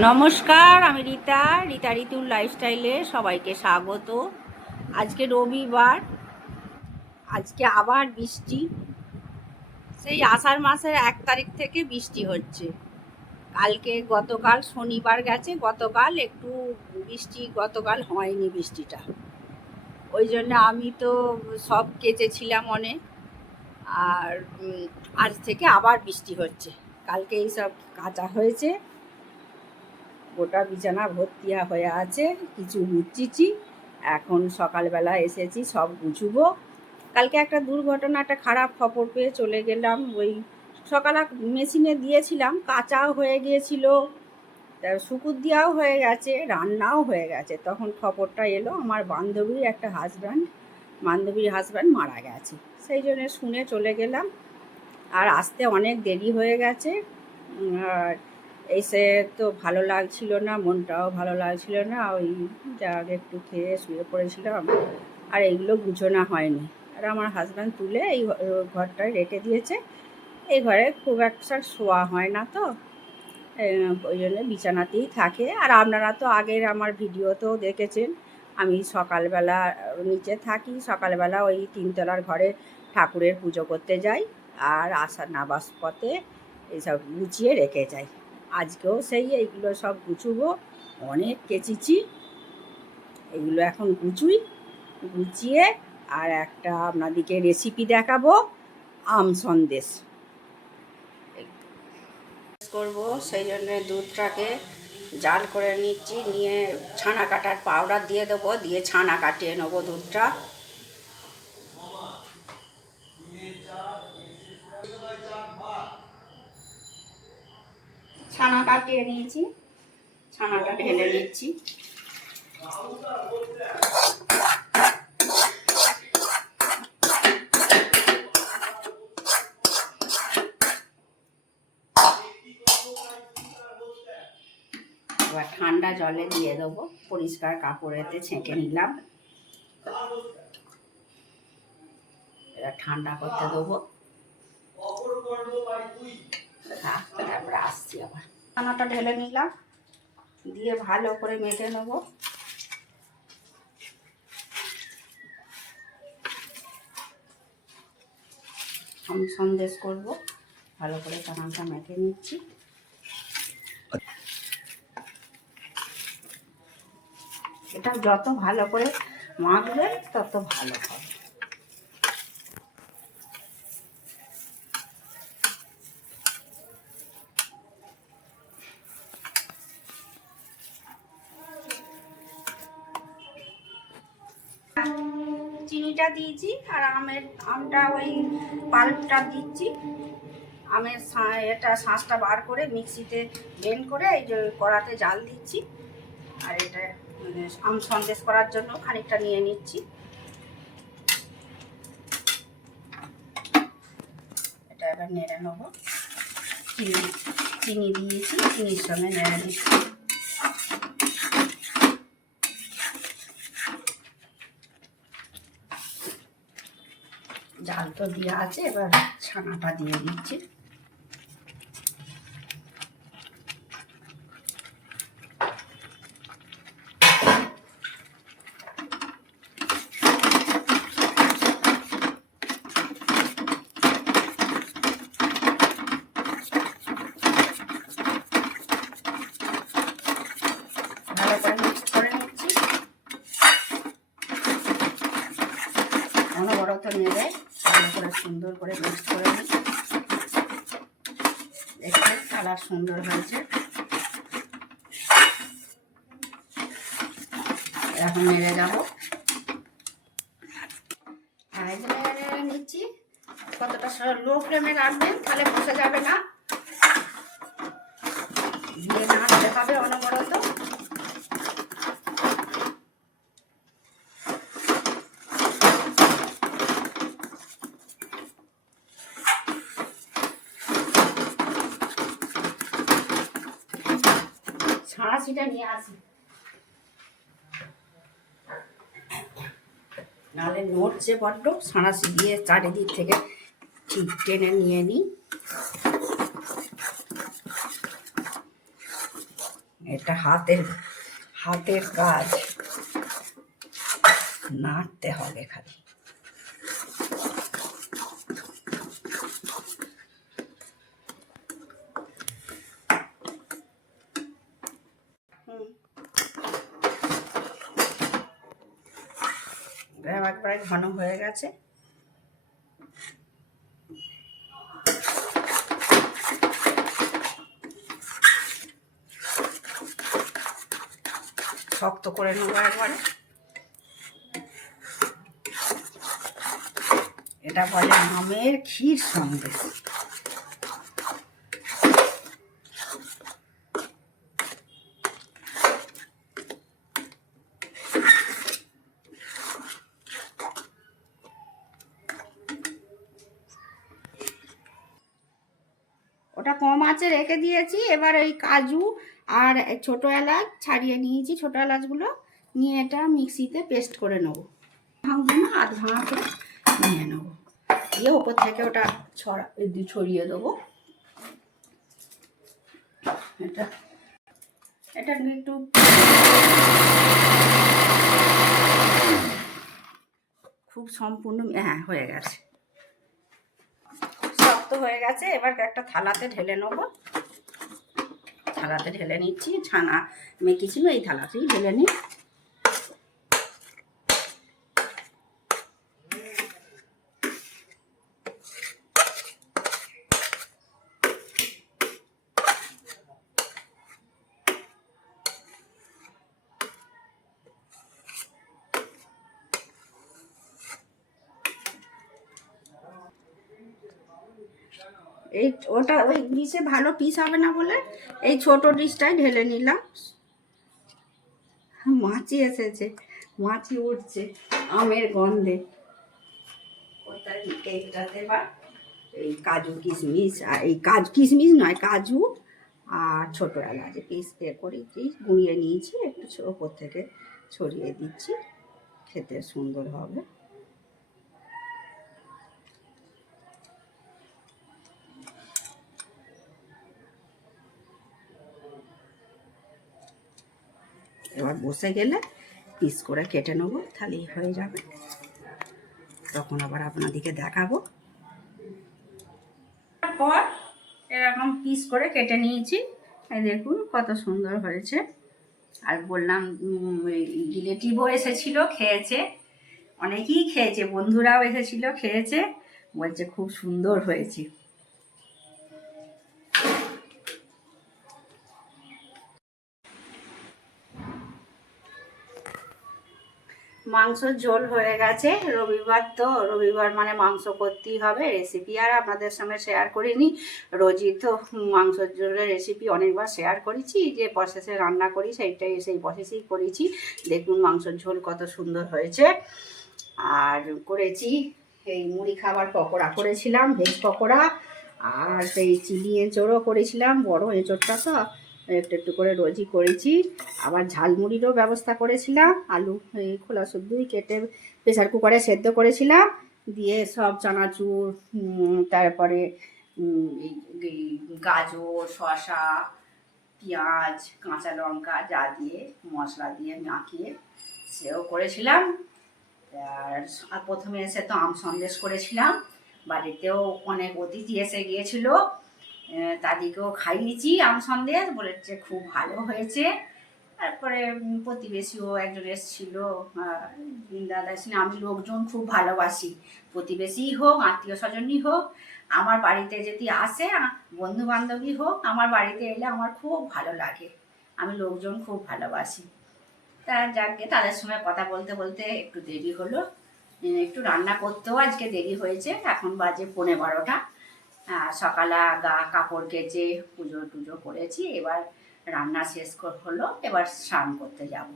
নমস্কার, আমি রীতা ঋতুর লাইফস্টাইলে সবাইকে স্বাগত। আজকে রবিবার, আজকে আবার বৃষ্টি। সেই আষাঢ় মাসের 1 তারিখ থেকে বৃষ্টি হচ্ছে। গতকাল শনিবার গেছে, গতকাল একটু বৃষ্টি, গতকাল হয়নি বৃষ্টিটা। ওই জন্য আমি তো সব কেচেছিলাম অনেক, আর আজ থেকে আবার বৃষ্টি হচ্ছে। কালকে এইসব কাঁচা হয়েছে, গোটা বিছানা ভর্তি হয়ে আছে, কিছু গুছিয়েছি। এখন সকালবেলা এসেছি সব গুছবো। কালকে একটা দুর্ঘটনা, একটা খারাপ খবর পেয়ে চলে গেলাম। ওই সকালে মেশিনে দিয়েছিলাম, কাঁচাও হয়ে গিয়েছিল, শুকুর দেওয়াও হয়ে গেছে, রান্নাও হয়ে গেছে। তখন খবরটা এলো আমার বান্ধবীর হাজব্যান্ড মারা গেছে। সেই জন্য শুনে চলে গেলাম, আর আসতে অনেক দেরি হয়ে গেছে। আর এসে তো ভালো লাগছিল না, মনটাও ভালো লাগছিল না। ওই যা একটু খেয়ে শুয়ে পড়েছিলাম, আর এইগুলো গুছোনো হয়নি। আর আমার হাজব্যান্ড তুলে এই ঘরটায় রেখে দিয়েছে। এই ঘরে খুব একটা শোয়া হয় না, তো ওই জন্য বিছানাতেই থাকে। আর আপনারা তো আগের আমার ভিডিওতেও দেখেছেন, আমি সকালবেলা নিচে থাকি, সকালবেলা ওই 3 তলার ঘরে ঠাকুরের পুজো করতে যাই, আর নামাজ পথে এইসব গুছিয়ে রেখে যাই। আজকেও এইগুলো সব গুছবো। অনেক কেচেছি, এগুলো এখন গুছিয়ে আর একটা আপনাদেরকে রেসিপি দেখাবো, আম সন্দেশ করব। সেই জন্য দুধটাকে জাল করে নিচ্ছি, নিয়ে ছানা কাটার পাউডার দিয়ে দেবো, দিয়ে ছানা কাটিয়ে নেবো দুধটা। ছানা কাটিয়ে নিয়েছি, ছানাটা ঢেলে নিচ্ছি। এবার ঠান্ডা জলে দিয়ে দেবো, পরিষ্কার কাপড়েতে ছেঁকে নিলাম। এবার ঠান্ডা করতে দেবো, তারপরে আসছি আবার। ছানাটা ঢেলে নিলাম, দিয়ে ভালো করে মেখে নেবো। আমি সন্দেশ করব, ভালো করে ছানাটা মেখে নিচ্ছি। এটা যত ভালো করে মাখবে তত ভালো হবে। চিনিটা দিয়েছি, আর আমটা ওই পাল্পটা দিচ্ছি। আমের শাঁসটা বার করে মিক্সিতে ব্লেন্ড করে এই যে কড়াতে জাল দিচ্ছি। আর এটা আম সন্দেশ করার জন্য খানিকটা নিয়ে নিচ্ছি। এটা এবার নেড়ে নেবো। চিনি দিয়েছি, চিনির সঙ্গে নেড়ে নিচ্ছি। জাল তো দেওয়া আছে, এবার ছানাটা দিয়ে দিচ্ছি। ভালো করে মিক্স করে নিচ্ছি, অনবরত নেড়ে ভালো করে সুন্দর করে মিক্স করে নিই। দেখতে কালার সুন্দর হয়েছে। এখন নেড়ে যাবো, নেড়ে নিচ্ছি। কতটা লো ফ্লেমে রাখবেন, তাহলে বসে যাবে না, দিয়ে নাড়তে হবে অনবরত। ছাঁচিটা নিয়ে আসি, নাহলে নড়ছে বড্ড। ছাঁচি দিয়ে চারিদিক থেকে ঠিক টেনে নিয়ে নিই। এটা হাতের হাতের কাজ, নাড়তে হবে খালি। একবারে ঘন হয়ে গেছে। শক্ত করে নেবো একবারে। এটা বলে আমের ক্ষীর সন্দেশ। ওটা কম আঁচে রেখে দিয়েছি। এবার ওই কাজু আর ছোটো এলাচ ছাড়িয়ে নিয়েছি, ছোটো এলাচগুলো নিয়ে এটা মিক্সিতে পেস্ট করে নেবো। ভাঙবো না, আধ ভাঙা করে নিয়ে নেবো, দিয়ে ওপর থেকে ওটা ছড়িয়ে দেবো। এটা এটা একটু খুব সম্পূর্ণ, হ্যাঁ হয়ে গেছে, শক্ত হয়ে গেছে। এবার একটা থালাতে ঢেলে নেবো। থালাতে ঢেলে নিচ্ছি, ছানা মেখেছিল এই থালাতেই ঢেলে নিই। এই ওটা ওই ডিশে ভালো পিস হবে না বলে এই ছোট ডিশটাই ঢেলে নিলাম। মাছি এসেছে, মাছি উঠছে আমের গন্ধে। এইটাতে বা এই কাজু কিশমিশ, আর এই কিশমিশ নয়, কাজু আর ছোটো এলাচ পিস করেছি, গুঁড়িয়ে নিয়েছি, একটু ওপর থেকে ছড়িয়ে দিচ্ছি, খেতে সুন্দর হবে। এবার বসে গেলে পিস করে কেটে নেবো, তাহলেই হয়ে যাবে। তখন আবার আপনাদেরকে দেখাবো। তারপর এরকম পিস করে কেটে নিয়েছি, এই দেখুন কত সুন্দর হয়েছে। আর বললাম রিলেটিভও এসেছিল, খেয়েছে, অনেকেই খেয়েছে, বন্ধুরাও এসেছিল খেয়েছে, বলছে খুব সুন্দর হয়েছে। মাংসর ঝোল হয়ে গেছে। রবিবার তো, রবিবার মানে মাংস করতেই হবে। রেসিপি আর আপনাদের সঙ্গে শেয়ার করিনি, রোজই তো মাংসর ঝোলের রেসিপি অনেকবার শেয়ার করেছি, যে প্রসেসে রান্না করি সেই প্রসেসেই করেছি। দেখুন মাংসর ঝোল কত সুন্দর হয়েছে। আর করেছি এই মুড়ি খাবার পকোড়া করেছিলাম, ভেজ পকোড়া, আর সেই চিলি এঁচোড়ও করেছিলাম, বড় এঁচোড়টা তো একটু একটু করে রোজই করেছি। আবার ঝালমুড়িরও ব্যবস্থা করেছিলাম, আলু এই খোলা সবজি কেটে প্রেসার কুকারে সেদ্ধ করেছিলাম, দিয়ে সব চানাচুর, তারপরে এই গাজর, শসা, পেঁয়াজ, কাঁচা লঙ্কা যা দিয়ে মশলা দিয়ে মাখিয়ে সেও করেছিলাম। আর প্রথমে এসে তো আম সন্দেশ করেছিলাম, বাড়িতেও অনেক অতিথি এসে গিয়েছিল, তাদেরকেও খাইয়েছি আম সন্দেশ, বলেছে খুব ভালো হয়েছে। তারপরে প্রতিবেশীও একজন এসেছিল, দাদা ছিল। আমি লোকজন খুব ভালোবাসি, প্রতিবেশীই হোক, আত্মীয় স্বজনই হোক, আমার বাড়িতে যদি আসে, বন্ধু বান্ধবী হোক, আমার বাড়িতে এলে আমার খুব ভালো লাগে। আমি লোকজন খুব ভালোবাসি। তা যাকে তাদের সঙ্গে কথা বলতে বলতে একটু দেরি হলো, একটু রান্না করতেও আজকে দেরি হয়েছে। এখন বাজে 11:30। সকালে কাপড় কেচে পুজো টুজো করেছি, এবার রান্না শেষ হলো, এবার স্নান করতে যাব।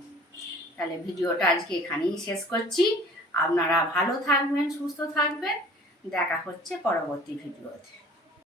তাহলে ভিডিওটা আজকে এখানেই শেষ করছি। আপনারা ভালো থাকবেন, সুস্থ থাকবেন, দেখা হচ্ছে পরবর্তী ভিডিওতে।